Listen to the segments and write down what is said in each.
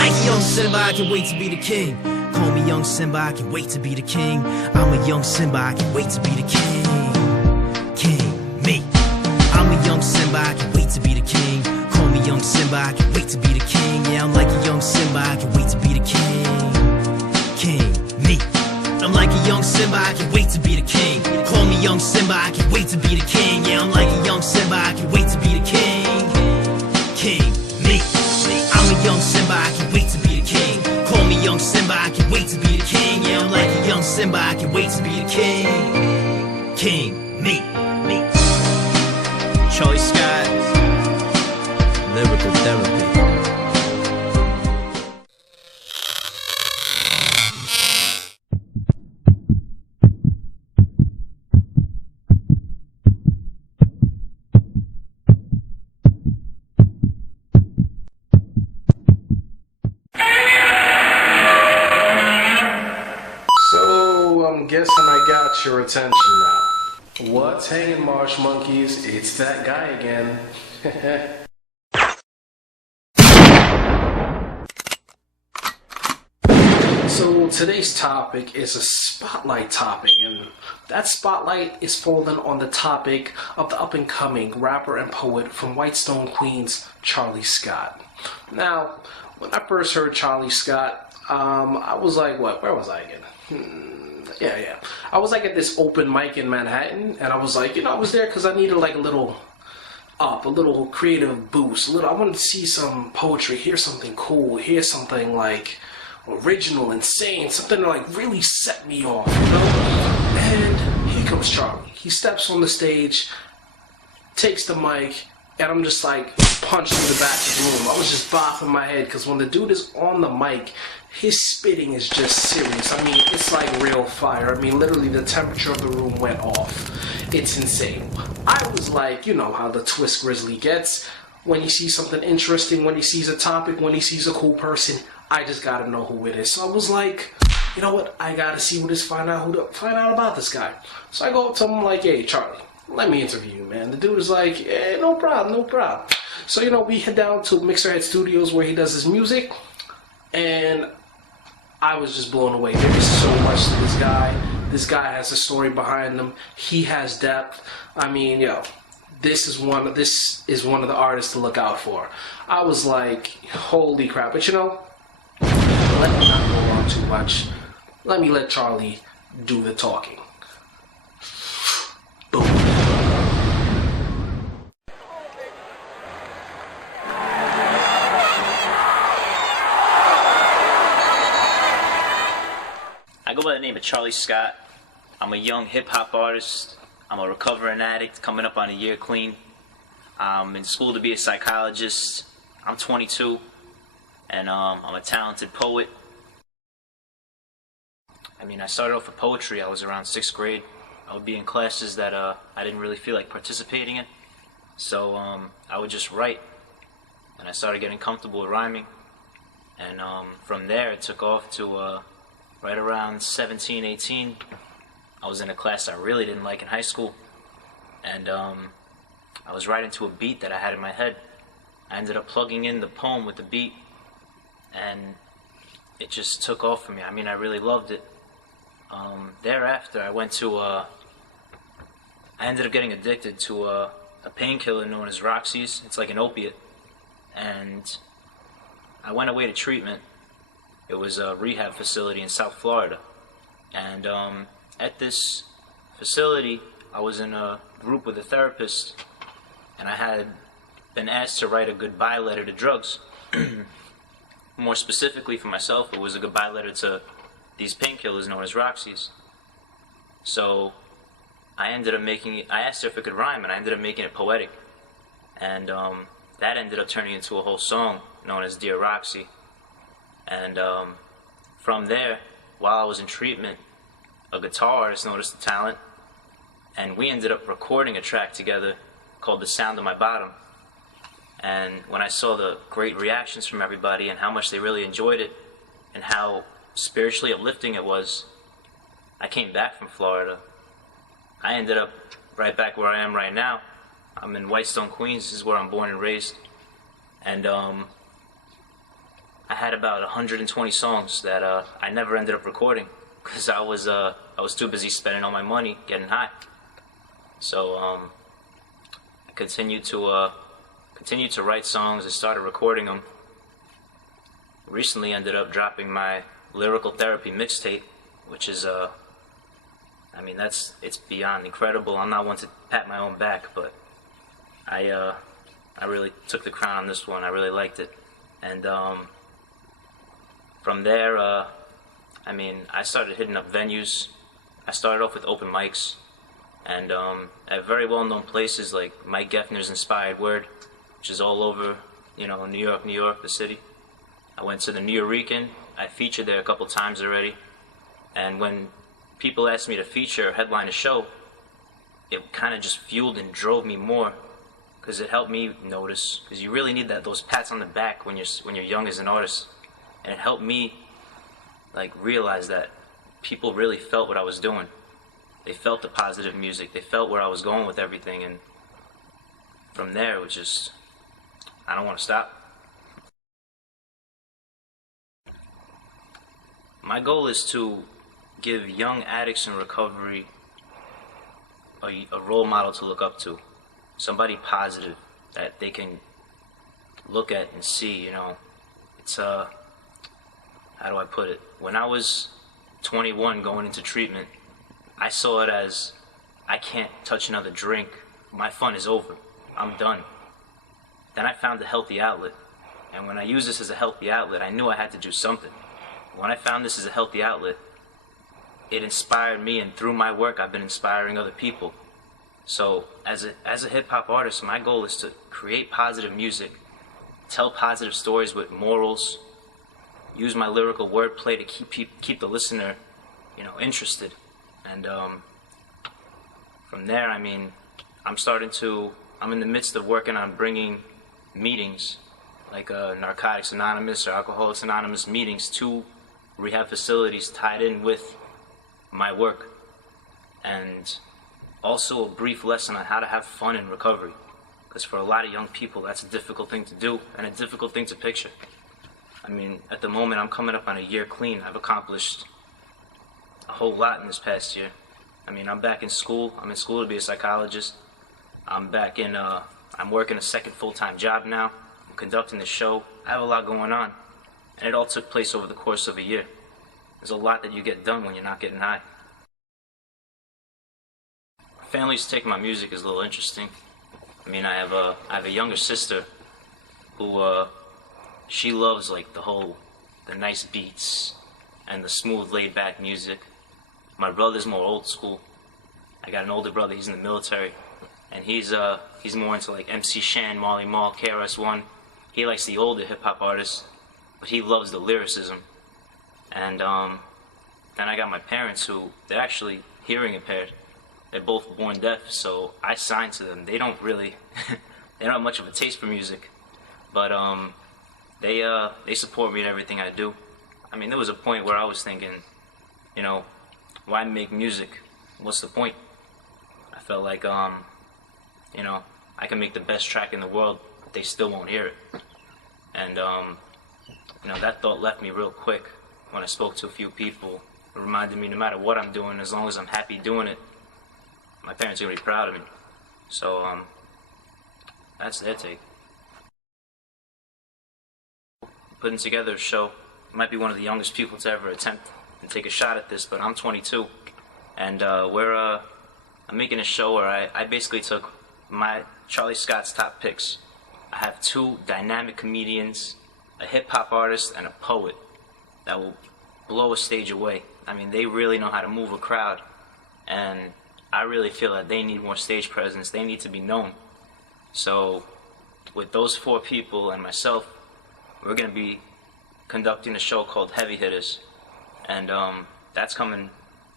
like a young Simba, I can wait to be the king. Call me young Simba, I can wait to be the king. I'm a young Simba, I can wait to be the king. King, me. I'm a young Simba, I can wait to be the king. Call me young Simba, I can wait to be the king. Yeah, I'm like a young Simba, I can wait to be the king. King, me. I'm like a young Simba, I can wait to be the king. Call me young Simba, I can wait to be the king. Yeah, I'm like a young Simba, I can wait to be the king. King, me. I'm a young Simba, I can wait to be the king. Call me young Simba, I can wait to be the king. Yeah, I'm like a young Simba, I can wait to be the king. King, me. Charlie Scott, lyrical therapy. Guessing I got your attention now. What's hanging, marsh monkeys? It's that guy again. So today's topic is a spotlight topic, and that spotlight is falling on the topic of the up-and-coming rapper and poet from Whitestone, Queens, Charlie Scott. Now, when I first heard Charlie Scott, I was like, what? Where was I again? Yeah. I was like at this open mic in Manhattan, and I was like, I was there because I needed like a little creative boost. I wanted to see some poetry, hear something cool, hear something like original, insane, something that like really set me off, And here comes Charlie. He steps on the stage, takes the mic, and I'm just like punched in the back of the room. I was just bopping my head because when the dude is on the mic, his spitting is just serious. I mean, it's like real fire. I mean, literally the temperature of the room went off. It's insane. I was like, you know how the TwisT Grizzly gets. When he sees something interesting, when he sees a topic, when he sees a cool person, I just gotta know who it is. So I was like, you know what? I gotta see what is, find out about this guy. So I go up to him like, hey, Charlie, let me interview you, man. The dude is like, no problem. So, we head down to Mixerhead Studios where he does his music, and I was just blown away. There is so much to this guy. This guy has a story behind him. He has depth. I mean, this is one of the artists to look out for. I was like, holy crap. But let me not go on too much. Let me let Charlie do the talking. Boom. I go by the name of Charlie Scott. I'm a young hip-hop artist. I'm a recovering addict, coming up on a year clean. I'm in school to be a psychologist. I'm 22, and I'm a talented poet. I mean, I started off with poetry. I was around 6th grade. I would be in classes that I didn't really feel like participating in. So I would just write, and I started getting comfortable with rhyming. And from there, it took off to right around 17, 18, I was in a class I really didn't like in high school, and I was writing to a beat that I had in my head. I ended up plugging in the poem with the beat, and it just took off for me. I mean, I really loved it. Thereafter, I ended up getting addicted to a painkiller known as Roxy's. It's like an opiate, and I went away to treatment. It was a rehab facility in South Florida, and at this facility I was in a group with a therapist, and I had been asked to write a goodbye letter to drugs. More specifically for myself, it was a goodbye letter to these painkillers known as Roxy's. So I asked her if it could rhyme, and I ended up making it poetic, and that ended up turning into a whole song known as Dear Roxy. And from there, while I was in treatment, a guitar artist noticed the talent, and we ended up recording a track together called The Sound of My Bottom. And when I saw the great reactions from everybody and how much they really enjoyed it and how spiritually uplifting it was, I came back from Florida. I ended up right back where I am right now. I'm in Whitestone, Queens. This is where I'm born and raised. And I had about 120 songs that I never ended up recording because I was too busy spending all my money getting high. So I continued to write songs and started recording them. Recently ended up dropping my lyrical therapy mixtape, which is I mean, it's beyond incredible. I'm not one to pat my own back, but I really took the crown on this one. I really liked it. And from there, I mean, I started hitting up venues. I started off with open mics, and at very well-known places like Mike Geffner's Inspired Word, which is all over, you know, New York, the city. I went to the New Yorican. I featured there a couple times already, and when people asked me to feature or headline a show, it kind of just fueled and drove me more, because it helped me notice. Because you really need those pats on the back when you're young as an artist, and it helped me like realize that people really felt what I was doing. They felt the positive music. They felt where I was going with everything, and from there it was just, I don't want to stop. My goal is to give young addicts in recovery a role model to look up to, somebody positive that they can look at and see. You know, it's how do I put it? When I was 21 going into treatment, I saw it as, I can't touch another drink. My fun is over. I'm done. Then I found a healthy outlet, and when I used this as a healthy outlet, I knew I had to do something. When I found this as a healthy outlet, it inspired me, and through my work, I've been inspiring other people. So, as a hip-hop artist, my goal is to create positive music, tell positive stories with morals, use my lyrical wordplay to keep the listener, you know, interested. And from there, I mean, I'm in the midst of working on bringing meetings, like Narcotics Anonymous or Alcoholics Anonymous meetings, to rehab facilities tied in with my work, and also a brief lesson on how to have fun in recovery, because for a lot of young people that's a difficult thing to do and a difficult thing to picture. I mean, at the moment I'm coming up on a year clean. I've accomplished a whole lot in this past year. I mean, I'm back in school. I'm in school to be a psychologist. I'm working a second full-time job now. I'm conducting the show. I have a lot going on, and it all took place over the course of a year. There's a lot that you get done when you're not getting high. Family's take my music is a little interesting. I mean, I have a younger sister who she loves like the nice beats and the smooth, laid-back music. My brother's more old school. I got an older brother. He's in the military, and he's more into like MC Shan, Marley Marl, KRS-One. He likes the older hip-hop artists, but he loves the lyricism. And then I got my parents, who they're actually hearing impaired. They're both born deaf, so I signed to them. They don't have much of a taste for music, but they support me in everything I do. I mean, there was a point where I was thinking, you know, why make music? What's the point? I felt like, you know, I can make the best track in the world, but they still won't hear it. And you know, that thought left me real quick when I spoke to a few people. It reminded me, no matter what I'm doing, as long as I'm happy doing it, my parents are going to be proud of me. So, that's their take. Putting together a show. I might be one of the youngest people to ever attempt and take a shot at this, but I'm 22. And I'm making a show where I basically took my Charlie Scott's top picks. I have two dynamic comedians, a hip-hop artist, and a poet that will blow a stage away. I mean, they really know how to move a crowd, and I really feel that they need more stage presence. They need to be known. So with those four people and myself, we're going to be conducting a show called Heavy Hitters, and that's coming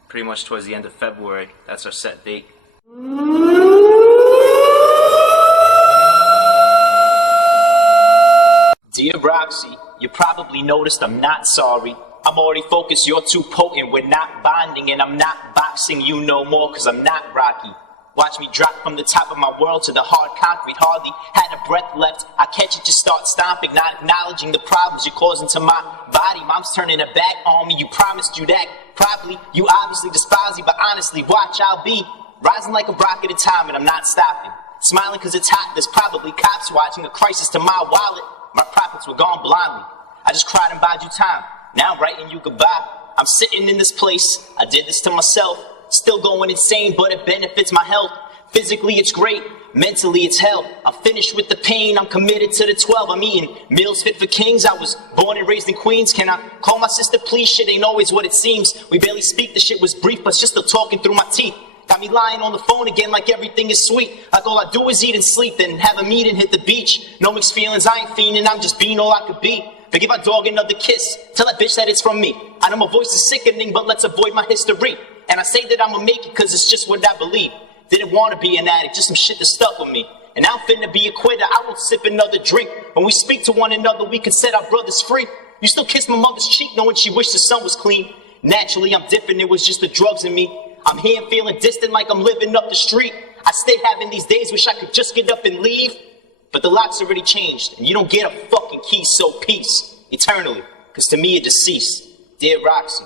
pretty much towards the end of February. That's our set date. Dear Roxy, you probably noticed I'm not sorry. I'm already focused, you're too potent. We're not bonding, and I'm not boxing you no more, cause I'm not Rocky. Watch me drop from the top of my world to the hard concrete. Hardly had a breath left. I catch it, just start stomping, not acknowledging the problems you're causing to my body. Mom's turning her back on me. You promised you'd act properly. You obviously despise me, but honestly, watch, I'll be rising like a rocket in time, and I'm not stopping. Smiling cause it's hot. There's probably cops watching. A crisis to my wallet. My profits were gone blindly. I just cried and bide you time. Now I'm writing you goodbye. I'm sitting in this place. I did this to myself. Still going insane, but it benefits my health. Physically, it's great. Mentally, it's hell. I'm finished with the pain. I'm committed to the 12. I'm eating meals fit for kings. I was born and raised in Queens. Can I call my sister, please? Shit ain't always what it seems. We barely speak. The shit was brief, but she's still talking through my teeth. Got me lying on the phone again like everything is sweet. Like all I do is eat and sleep, then have a meet and hit the beach. No mixed feelings, I ain't fiending. I'm just being all I could be. Forgive my dog another kiss. Tell that bitch that it's from me. I know my voice is sickening, but let's avoid my history. And I say that I'ma make it cause it's just what I believe. Didn't want to be an addict, just some shit that stuck with me. And I'm finna be a quitter, I won't sip another drink. When we speak to one another, we can set our brothers free. You still kiss my mother's cheek knowing she wished the sun was clean. Naturally, I'm different, it was just the drugs in me. I'm here and feeling distant like I'm living up the street. I stay having these days, wish I could just get up and leave. But the lock's already changed, and you don't get a fucking key, so peace. Eternally, cause to me you're deceased. Dear Roxy.